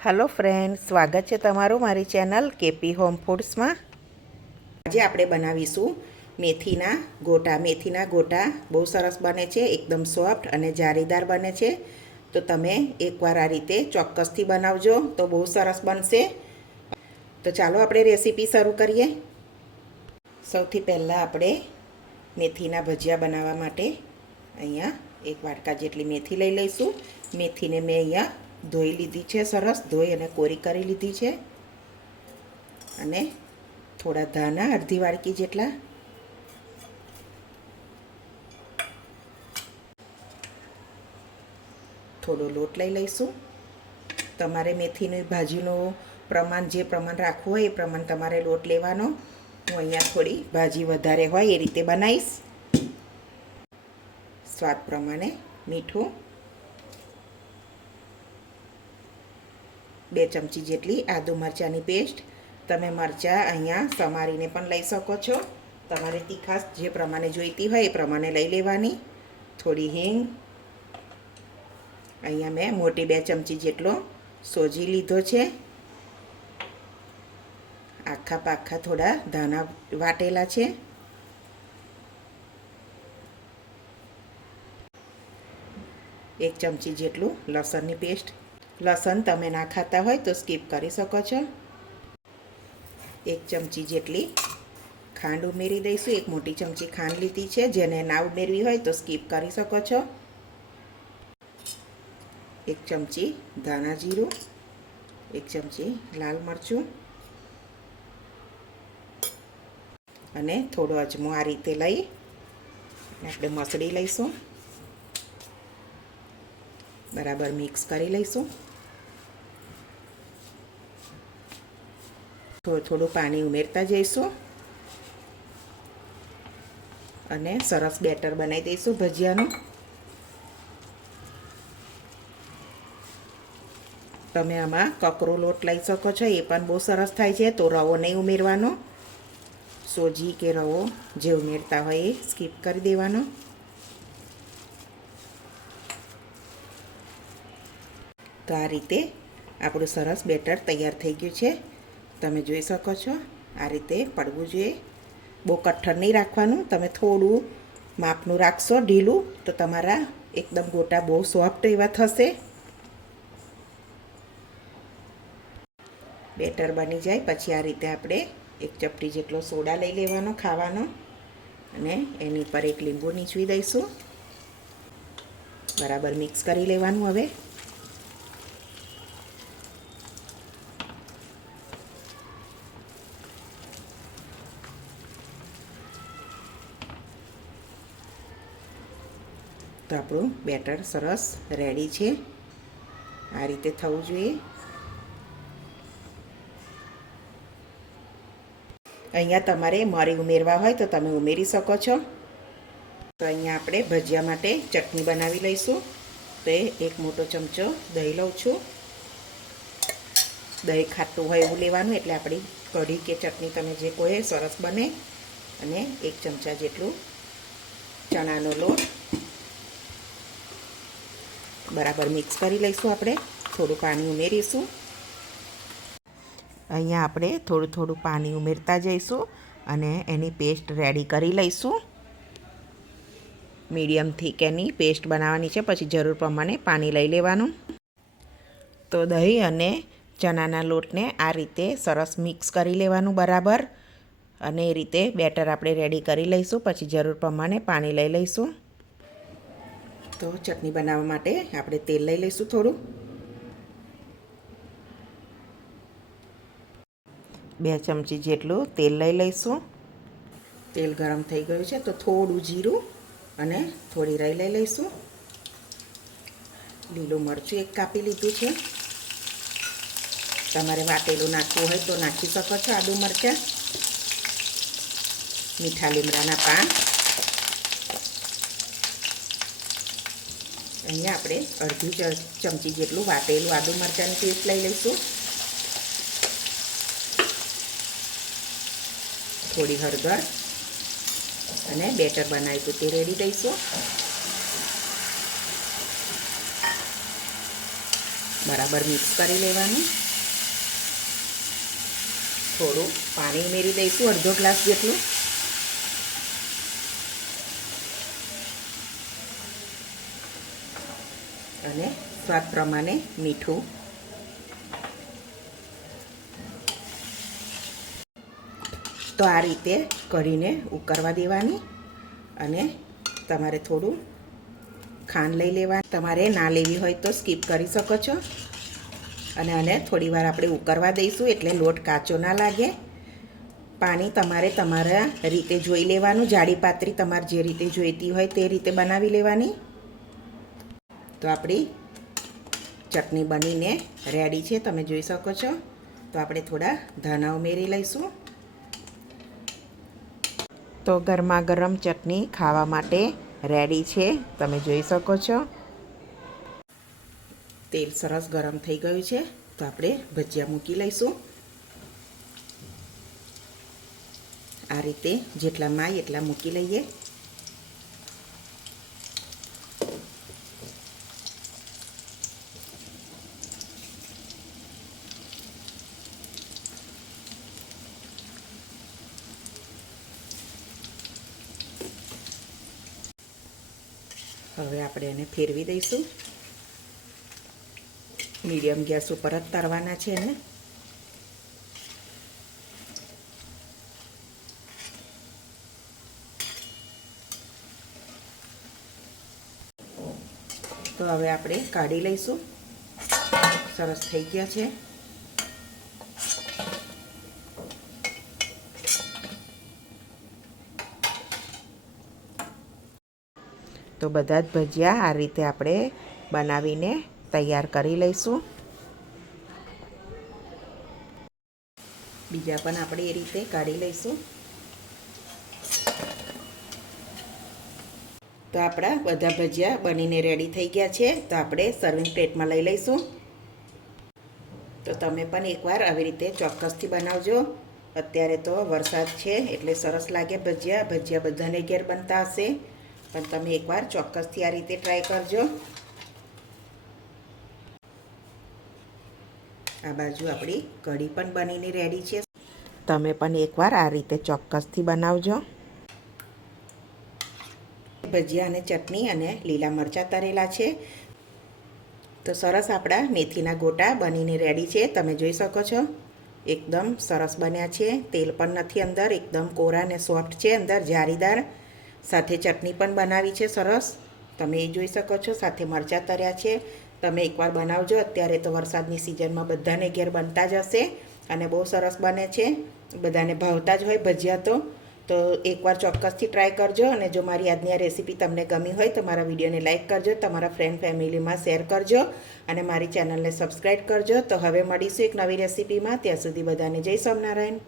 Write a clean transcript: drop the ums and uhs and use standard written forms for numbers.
Hello friends, स्वागत है तमारू मारी चेनल केपी होम फूड्स में। आज આપણે બનાવીશું મેથીના ગોટા। મેથીના ગોટા બહુ સરસ બને છે, એકદમ સોફ્ટ અને જાળીદાર બને છે। તો તમે એકવાર આ રીતે ચોક્કસથી બનાવજો તો બહુ સરસ બનશે। તો ચાલો આપણે રેસીપી શરૂ કરીએ। સૌથી પહેલાં આપણે મેથીના ભજીયા બનાવવા માટે અહીંયા એક વાટકા જેટલી મેથી લઈ લઈશું। મેથીને મેં અહીંયા ધોઈ લીધી છે, સરસ ધોઈ અને કોરી કરી લીધી છે। અને થોડા ધાણા અડધી વાડકી જેટલા, થોડો લોટ લઈ લઈશું। તમારે મેથીની ભાજીનું પ્રમાણ જે પ્રમાણ રાખવું હોય એ પ્રમાણ તમારે લોટ લેવાનો। હું અહીંયા થોડી ભાજી વધારે હોય એ રીતે બનાવીશ। સ્વાદ પ્રમાણે મીઠું, 2 ચમચી જેટલી આદુ મરચાંની પેસ્ટ। તમે મરચાં અહીંયા સમારીને પણ લઈ શકો છો, તમારે તીખાશ જે પ્રમાણે જોઈતી હોય એ પ્રમાણે લઈ લેવાની। થોડી હિંગ, અહીંયા મેં મોટી 2 ચમચી જેટલો સોજી લીધો છે। આખા પાખા થોડા ધાણા વાટેલા છે। એક ચમચી જેટલું લસણની પેસ્ટ। લસણ તમે ના ખાતા હોય તો સ્કીપ કરી શકો છો। 1 ચમચી જેટલી ખાંડ ઉમેરી દઈશું। 1 મોટી ચમચી ખાંડ લીધી છે, જેને ના ઉમેરવી હોય તો સ્કીપ કરી શકો છો। 1 ચમચી ધાણા જીરું, 1 ચમચી લાલ મરચું અને થોડો અજમો આ રીતે લઈ આપણે મસળી લઈશું। બરાબર મિક્સ કરી લઈશું। થોડું પાણી ઉમેરતા જઈશું અને સરસ બેટર બનાવી દઈશું ભજીયાનું। તમે આમાં કકરો લોટ લઈ શકો છો, એ પણ બહુ સરસ થાય છે। તો રવો નહીં ઉમેરવાનો, સોજી કે રવો જે ઉમેરતા હોય એ સ્કીપ કરી દેવાનો। તો આ રીતે આપણું સરસ બેટર તૈયાર થઈ ગયું છે, તમે જોઈ શકો છો। આ રીતે પડવું જોઈએ, બહુ કઠણ નહીં રાખવાનું। તમે થોડું માપનું રાખશો ઢીલું તો તમારા એકદમ ગોટા બહુ સોફ્ટ એવા થશે। બેટર બની જાય પછી આ રીતે આપણે 1 ચપટી જેટલો સોડા લઈ લેવાનો ખાવાનો અને એની પર 1 લીંબુ નીચવી દઈશું। બરાબર મિક્સ કરી લેવાનું। હવે તો આપણું બેટર સરસ રેડી છે, આ રીતે થવું જોઈએ। અહીંયા તમારે મરી ઉમેરવા હોય તો તમે ઉમેરી શકો છો। તો અહીંયા આપણે ભજીયા માટે ચટણી બનાવી લઈશું। તો 1 મોટો ચમચો દહીં લઉં છું। દહીં ખાટું હોય એવું લેવાનું, એટલે આપણી કઢી કે ચટણી તમે જે કહો એ સરસ બને। અને 1 ચમચા જેટલું ચણાનો લોટ બરાબર મિક્સ કરી લઈશું। આપણે થોડું પાણી ઉમેરીશું। અહીંયા આપણે થોડું પાણી ઉમેરતા જઈશું અને એની પેસ્ટ રેડી કરી લઈશું। મીડિયમ થીક એની પેસ્ટ બનાવવાની છે, પછી જરૂર પ્રમાણે પાણી લઈ લેવાનું। તો દહીં અને ચણાના લોટને આ રીતે સરસ મિક્સ કરી લેવાનું બરાબર, અને એ રીતે બેટર આપણે રેડી કરી લઈશું, પછી જરૂર પ્રમાણે પાણી લઈ લઈશું। તો ચટણી બનાવવા માટે આપણે તેલ લઈ લઈશું થોડું, 2 ચમચી જેટલું તેલ લઈ લઈશું। તેલ ગરમ થઈ ગયું છે તો થોડું જીરું અને થોડી રાઈ લઈ લઈશું। લીલું મરચું 1 કાપી લીધું છે, તમારે વાટેલું નાખવું હોય તો નાખી શકો છો આદુ મરચાં। મીઠા લીમડાના પાન, અહીંયા આપણે અડધી ચમચી જેટલું વાટેલું આદુ મરચાંની પેસ્ટ લઈ લઈશું। થોડી હળદર અને બેટર બનાવ્યું હતું તે રેડી દઈશું। બરાબર મિક્સ કરી લેવાનું. થોડું પાણી ઉમેરી દઈશું, અડધો ગ્લાસ જેટલું. અને સ્વાદ પ્રમાણે મીઠું. તો આ રીતે કઢીને ઉકળવા દેવાની. અને તમારે થોડું ખાંડ લઈ લેવાની. તમારે ના લેવી હોય તો સ્કીપ કરી શકો છો. અને આને થોડી વાર આપણે ઉકળવા દઈશું એટલે લોટ કાચો ના લાગે. પાણી તમારે તમારા રીતે જોઈ લેવાનું, જાડી પાતળી તમારે જે રીતે જોઈતી હોય તે રીતે બનાવી લેવાની. તો આપણી ચટણી બનીને રેડી છે, તમે જોઈ શકો છો. તો આપણે થોડા ધાણા ઉમેરી લઈશું. તો ગરમા ગરમ ચટણી ખાવા માટે રેડી છે, તમે જોઈ શકો છો. તેલ સરસ ગરમ થઈ ગયું છે. તો આપણે ભજીયા મૂકી લઈશું. આ રીતે જેટલા માય એટલા મૂકી લઈએ. હવે આપણે એને ફેરવી દઈશું. મીડિયમ ગેસ ઉપર જ તળવાના છે એને. તો હવે આપણે કાઢી લઈશું. સરસ થઈ ગયા છે. તો બધા જ ભજીયા આ રીતે આપણે બનાવીને તૈયાર કરી લઈશું. બીજા પણ આપણે એ રીતે કાઢી લઈશું. તો આપણા બધા ભજીયા બનીને રેડી થઈ ગયા છે. તો આપણે સર્વિંગ પ્લેટમાં લઈ લઈશું. તો તમે પણ એકવાર આવી રીતે ચોક્કસથી બનાવજો. અત્યારે તો વરસાદ છે એટલે સરસ લાગે ભજીયા. ભજીયા બધાને ઘેર બનતા હશે, પણ તમે એકવાર ચોક્કસથી આ રીતે ટ્રાય કરજો. આ બાજુ આપણી કઢી પણ બનીને રેડી છે. તમે પણ એકવાર આ રીતે ચોક્કસથી બનાવજો. ભજીયા અને ચટણી અને લીલા મરચાં તળેલા છે. તો સરસ આપણા મેથીના ગોટા બનીને રેડી છે, તમે જોઈ શકો છો. એકદમ સરસ બન્યા છે. તેલ પણ નથી અંદર, એકદમ કોરા અને સોફ્ટ છે અંદર, જાળીદાર. સાથે ચટણી પણ બનાવી છે સરસ, તમે એ જોઈ શકો છો. સાથે મરચાં તળ્યા છે. તમે એકવાર બનાવજો. અત્યારે તો વરસાદની સિઝનમાં બધાને ઘેર બનતા જ હશે અને બહુ સરસ બને છે. બધાને ભાવતા જ હોય ભજીયા. તો એકવાર ચોક્કસથી ટ્રાય કરજો. અને જો મારી આજની આ રેસીપી તમને ગમી હોય તો મારા વિડીયોને લાઇક કરજો, તમારા ફ્રેન્ડ ફેમિલીમાં શેર કરજો અને મારી ચેનલને સબસ્ક્રાઈબ કરજો. તો હવે મળીશું એક નવી રેસીપીમાં. ત્યાં સુધી બધાને જય સ્વામિનારાયણ.